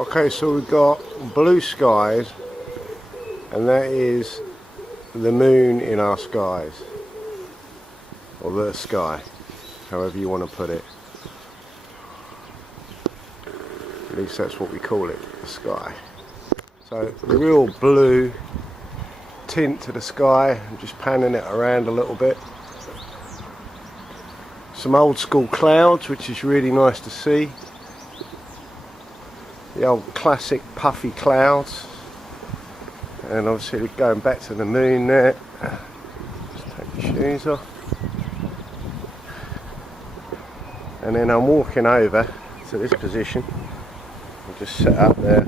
Okay, so we've got blue skies, and that is the moon in our skies, or the sky, however you want to put it. At least that's what we call it, the sky. So the real blue tint to the sky. I'm just panning it around a little bit. Some old school clouds, which is really nice to see. The old classic puffy clouds, and obviously going back to the moon there. Just take the shoes off, and then I'm walking over to this position. I'll just set up there,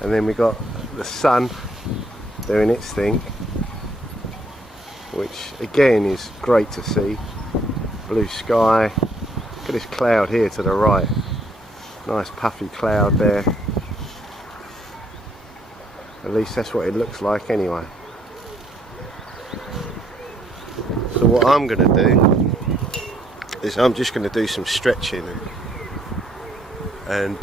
and then we got the sun doing its thing, which again is great to see. Blue sky. Look at this cloud here to the right. Nice puffy cloud there. At least that's what it looks like anyway. So what I'm going to do is I'm just going to do some stretching, and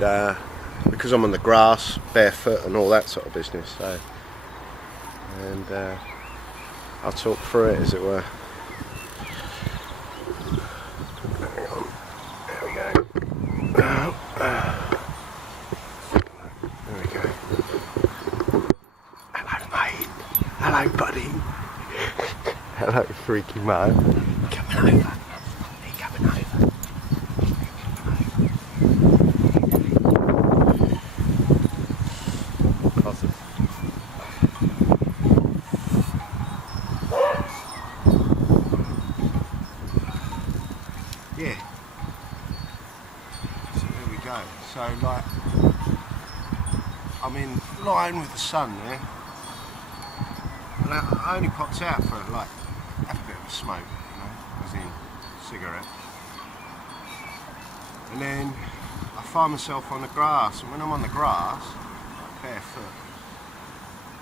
because I'm on the grass, barefoot and all that sort of business, so, and I'll talk through it as it were. Hello, buddy. Hello, freaky man. Coming over. He coming over. Positive. Yeah. So there we go. So like, I'm in line with the sun there. And I only popped out for like have a bit of a smoke, you know, as in cigarette. And then I find myself on the grass, and when I'm on the grass, like barefoot,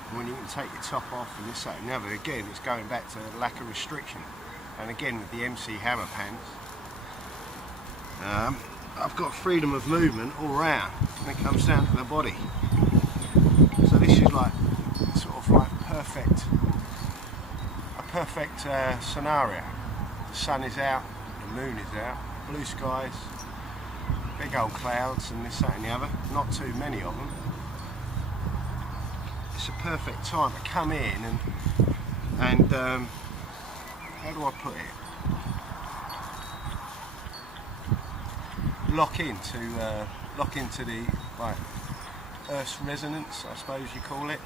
and when you can take your top off and this, that and the other, again it's going back to lack of restriction. And again with the MC Hammer pants, I've got freedom of movement all round when it comes down to the body. So this is like sort of like a perfect scenario. The sun is out, the moon is out, blue skies, big old clouds and this, that and the other, not too many of them. It's a perfect time to come in and how do I put it? Lock into the like Earth's resonance, I suppose you call it.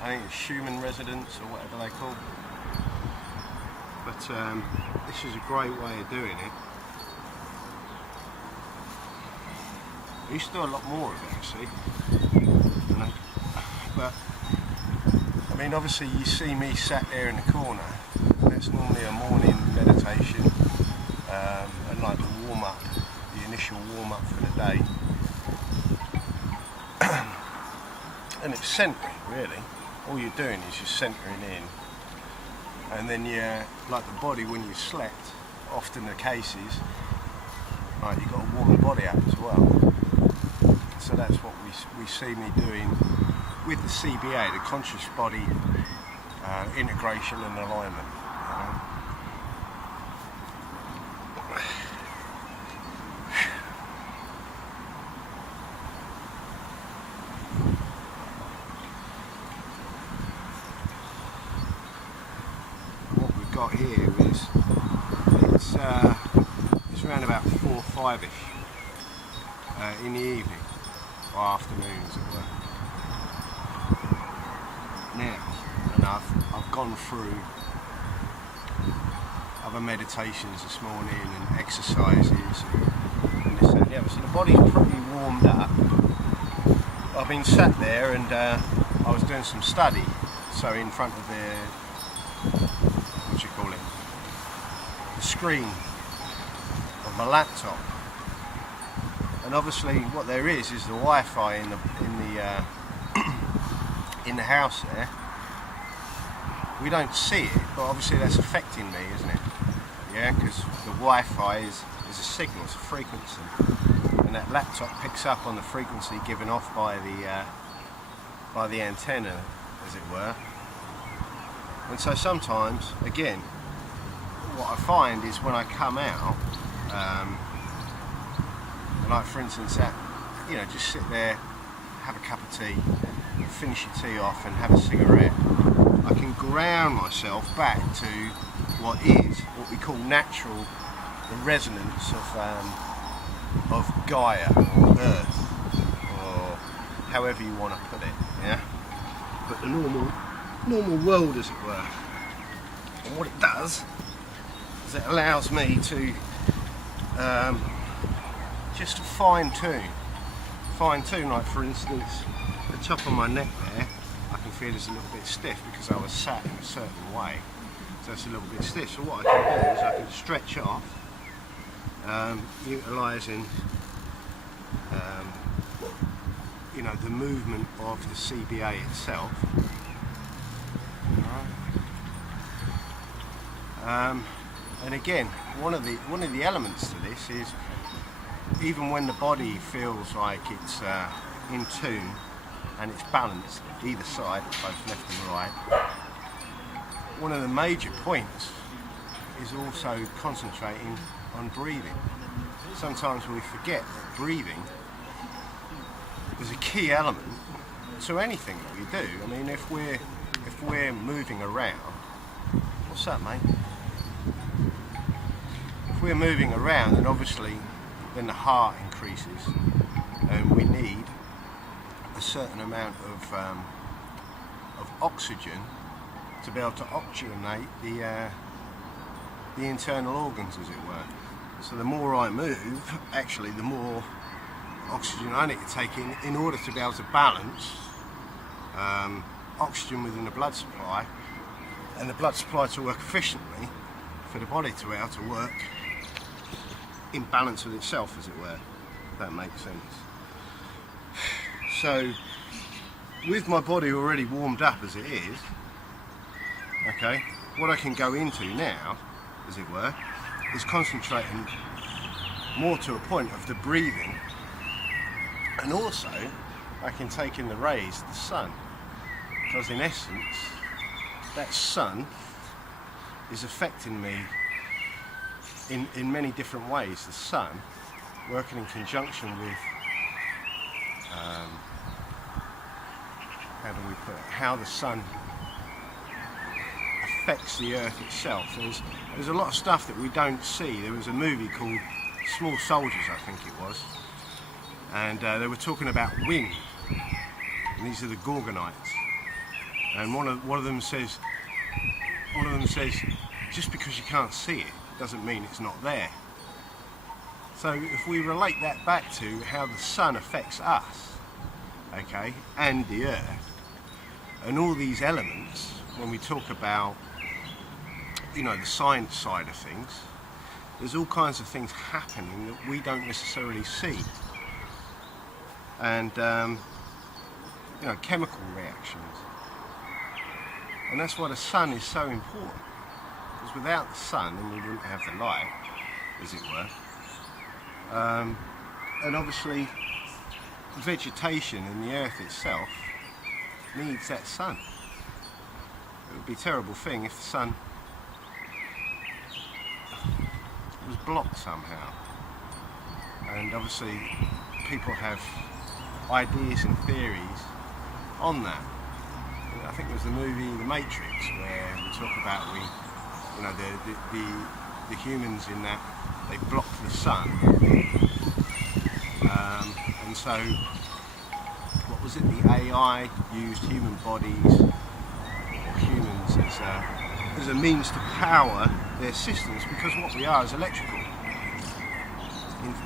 I think it's Schumann resonance or whatever they call it. But this is a great way of doing it. I used to do a lot more of it actually, you know? But I mean, obviously you see me sat there in the corner. That's normally a morning meditation, and like the warm-up, the initial warm-up for the day. And it's centering really. All you're doing is you're centering in, and then like the body when you slept, often the case is, right, you've got to warm the body up as well. So that's what we see me doing with the CBA, the conscious body integration and alignment. Got here is it's around about 4 or 5ish in the evening or afternoon as it were. Now, and I've gone through other meditations this morning and exercises and this, that and the other. So the body's pretty warmed up. I've been sat there and I was doing some study, so in front of the screen of my laptop, and obviously what there is the Wi-Fi in the house there. We don't see it, but obviously that's affecting me, isn't it? Yeah, because the Wi-Fi is a signal, it's a frequency, and that laptop picks up on the frequency given off by the antenna, as it were. And so sometimes, again, what I find is when I come out, like for instance, just sit there, have a cup of tea, finish your tea off and have a cigarette, I can ground myself back to what we call natural, the resonance of Gaia or Earth, or however you want to put it, yeah. But the normal world, as it were. And what it does is it allows me to just fine tune. Like for instance, the top of my neck there, I can feel it's a little bit stiff because I was sat in a certain way, so it's a little bit stiff. So what I can do is I can stretch off, utilising the movement of the CBA itself. And again, one of the elements to this is, even when the body feels like it's in tune and it's balanced either side, both left and right, one of the major points is also concentrating on breathing. Sometimes we forget that breathing is a key element to anything that we do. I mean, if we're moving around, what's that, mate? If we're moving around, then obviously then the heart increases, and we need a certain amount of oxygen to be able to oxygenate the internal organs, as it were. So the more I move, actually, the more oxygen I need to take in order to be able to balance oxygen within the blood supply, and the blood supply to work efficiently for the body to be able to work in balance with itself, as it were, if that makes sense. So with my body already warmed up as it is, okay, what I can go into now, as it were, is concentrating more to a point of the breathing, and also I can take in the rays of the sun, because in essence that sun is affecting me in many different ways. The sun working in conjunction with how the sun affects the earth itself. There's a lot of stuff that we don't see. There was a movie called Small Soldiers, I think it was, and they were talking about wind, and these are the Gorgonites, and one of them says just because you can't see it doesn't mean it's not there. So if we relate that back to how the sun affects us, okay, and the earth, and all these elements, when we talk about the science side of things, there's all kinds of things happening that we don't necessarily see, and chemical reactions, and that's why the sun is so important, because without the sun then we wouldn't have the light, as it were, and obviously vegetation and the earth itself needs that sun. It would be a terrible thing if the sun was blocked somehow, and obviously people have ideas and theories on that. I think it was the movie The Matrix where we talk about the humans in that they block the sun, and so what was it? The AI used human bodies or humans as a means to power their systems, because what we are is electrical.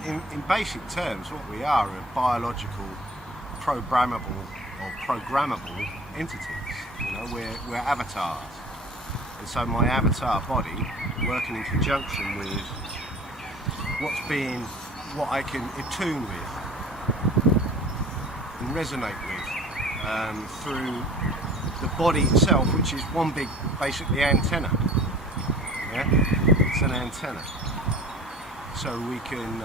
In basic terms, what we are biological, programmable entities. We're avatars, and so my avatar body, working in conjunction with what I can attune with and resonate with through the body itself, which is one big, basically, antenna. Yeah, it's an antenna. So we can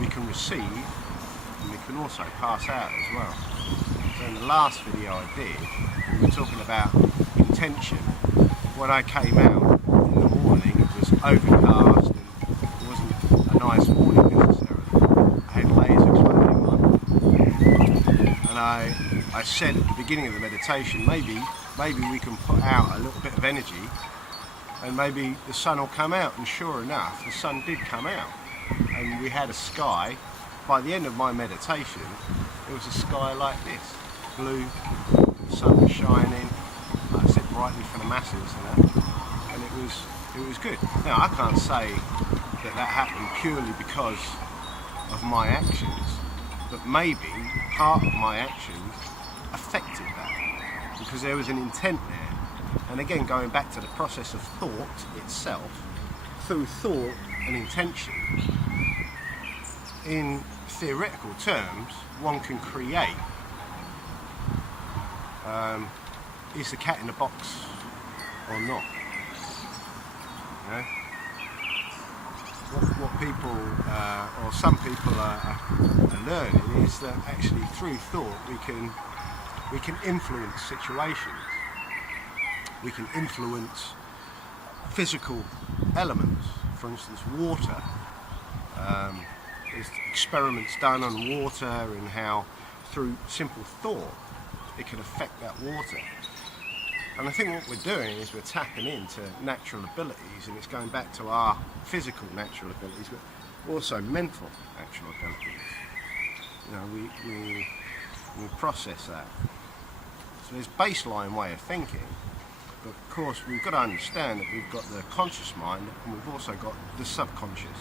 we can receive and we can also pass out as well. So in the last video I did, we were talking about intention. When I came out in the morning, it was overcast and it wasn't a nice morning necessarily. I had layers of clothing on, and I said at the beginning of the meditation, maybe we can put out a little bit of energy and maybe the sun will come out, and sure enough the sun did come out and we had a sky. By the end of my meditation it was a sky like this, blue, the sun was shining, like I said, brightly for the masses and that, and it was good. Now I can't say that happened purely because of my actions, but maybe part of my actions affected that, because there was an intent there. And again, going back to the process of thought itself, through thought and intention, in theoretical terms, one can create. Is the cat in the box or not? You know? What people, or some people are learning is that actually through thought we can influence situations. We can influence physical elements. For instance, water. There's experiments done on water and how through simple thought it can affect that water. And I think what we're doing is we're tapping into natural abilities, and it's going back to our physical natural abilities, but also mental natural abilities. You know, we process that. So there's baseline way of thinking, but of course we've got to understand that we've got the conscious mind and we've also got the subconscious.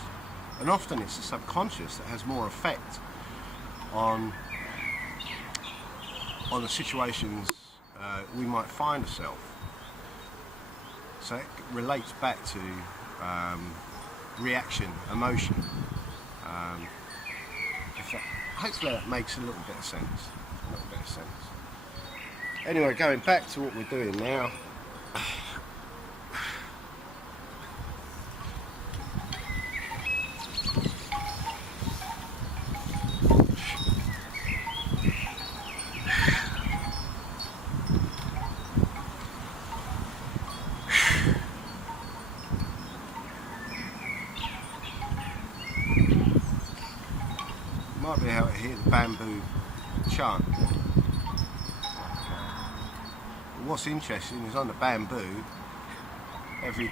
And often it's the subconscious that has more effect on the situations we might find ourselves. So it relates back to reaction, emotion. Hopefully that makes a little bit of sense. Anyway, going back to what we're doing now. Might be able to hear the bamboo chant. What's interesting is on the bamboo, every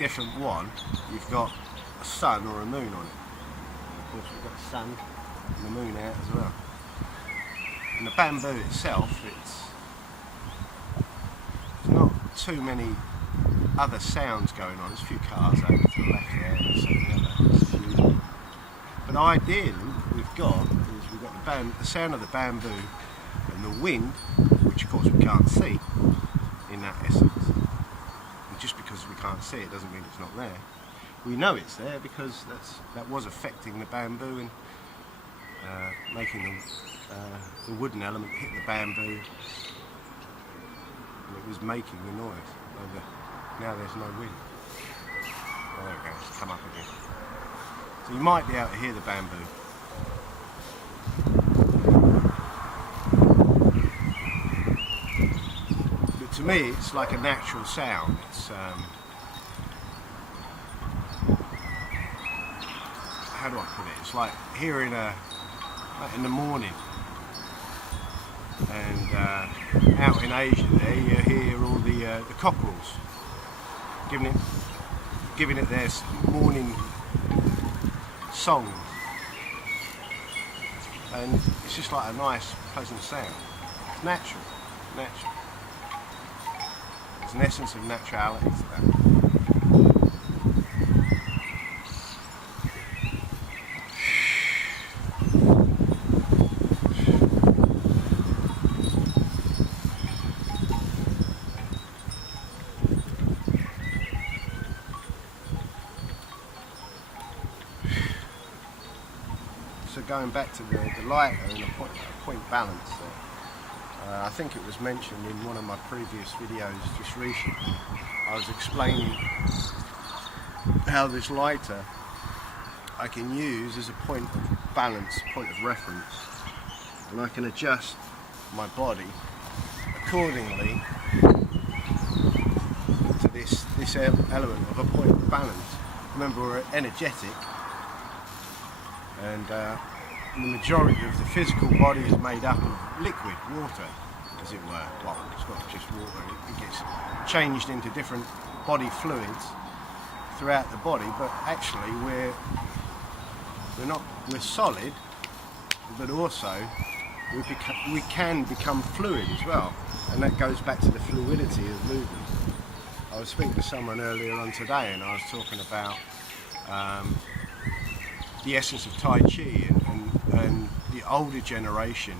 different one, you've got a sun or a moon on it. Of course we've got the sun and the moon out as well. And the bamboo itself, there's not too many other sounds going on. There's a few cars over to the left there and something like that. But ideally we've got the sound of the bamboo and the wind, which of course we can't see in that essence. And just because we can't see it doesn't mean it's not there. We know it's there because that was affecting the bamboo and making the wooden element hit the bamboo, and it was making the noise. Now there's no wind. Oh, there it goes, it's come up again. So you might be able to hear the bamboo. But to me it's like a natural sound. It's how do I put it? It's like hearing like in the morning, and out in Asia there you hear all the cockerels giving it their morning song, and it's just like a nice pleasant sound. It's natural. There's an essence of naturality to that. So going back to the lighter and the point balance there, I think it was mentioned in one of my previous videos just recently. I was explaining how this lighter I can use as a point of balance, point of reference, and I can adjust my body accordingly to this element of a point of balance. Remember, we're energetic, and the majority of the physical body is made up of liquid, water, as it were. Well, it's not just water, it gets changed into different body fluids throughout the body, but actually we're solid, but also we can become fluid as well, and that goes back to the fluidity of movement. I was speaking to someone earlier on today, and I was talking about the essence of Tai Chi, and the older generation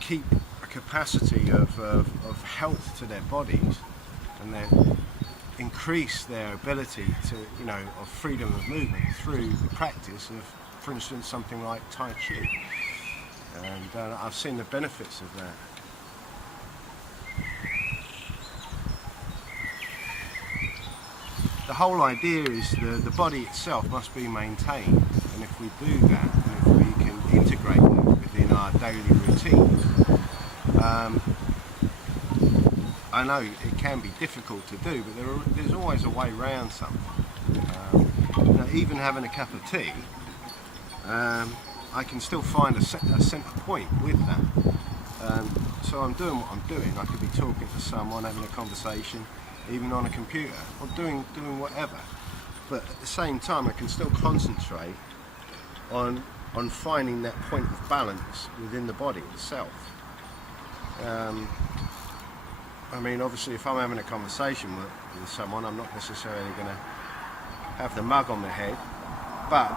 keep a capacity of health to their bodies, and then increase their ability to, of freedom of movement through the practice of, for instance, something like Tai Chi. And I've seen the benefits of that. The whole idea is the body itself must be maintained, and if we do that, and if we can integrate that within our daily routines, I know it can be difficult to do, but there's always a way around something. Even having a cup of tea, I can still find a centre point with that. So I'm doing what I'm doing. I could be talking to someone, having a conversation, even on a computer, or doing whatever. But at the same time, I can still concentrate on finding that point of balance within the body itself. I mean, obviously, if I'm having a conversation with someone, I'm not necessarily going to have the mug on the head, but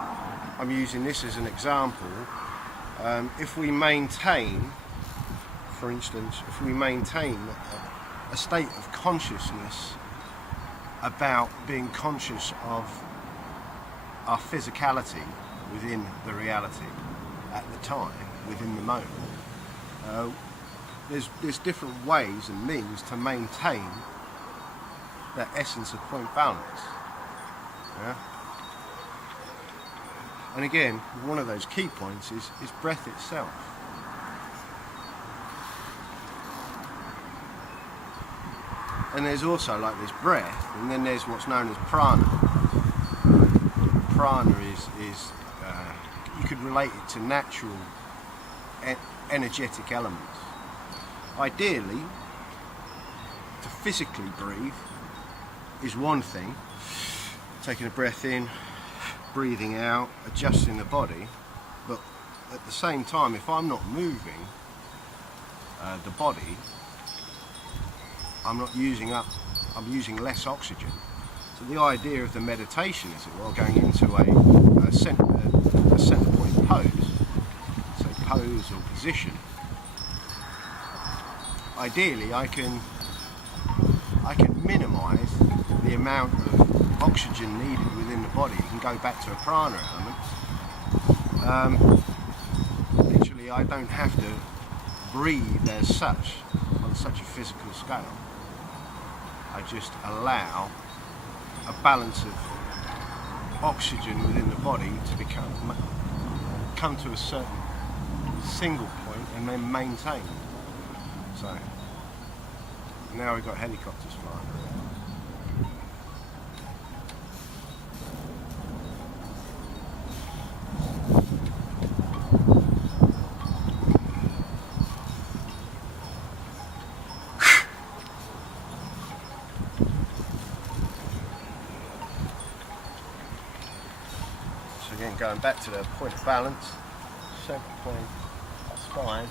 I'm using this as an example. If we maintain, for instance, a state of consciousness about being conscious of our physicality within the reality at the time, within the moment, there's different ways and means to maintain that essence of point balance. Yeah? And again, one of those key points is breath itself. And there's also like this breath, and then there's what's known as prana. Prana is you could relate it to natural energetic elements. Ideally, to physically breathe is one thing, taking a breath in, breathing out, adjusting the body, but at the same time, if I'm not moving the body, I'm using less oxygen. So the idea of the meditation, as it were, going into a centre point pose, so pose or position, ideally I can minimise the amount of oxygen needed within the body. You can go back to a prana element. Literally, I don't have to breathe as such on such a physical scale. I just allow a balance of oxygen within the body to come to a certain single point and then maintain. So now we've got helicopters flying around. Again, going back to the point of balance, centre point, spine,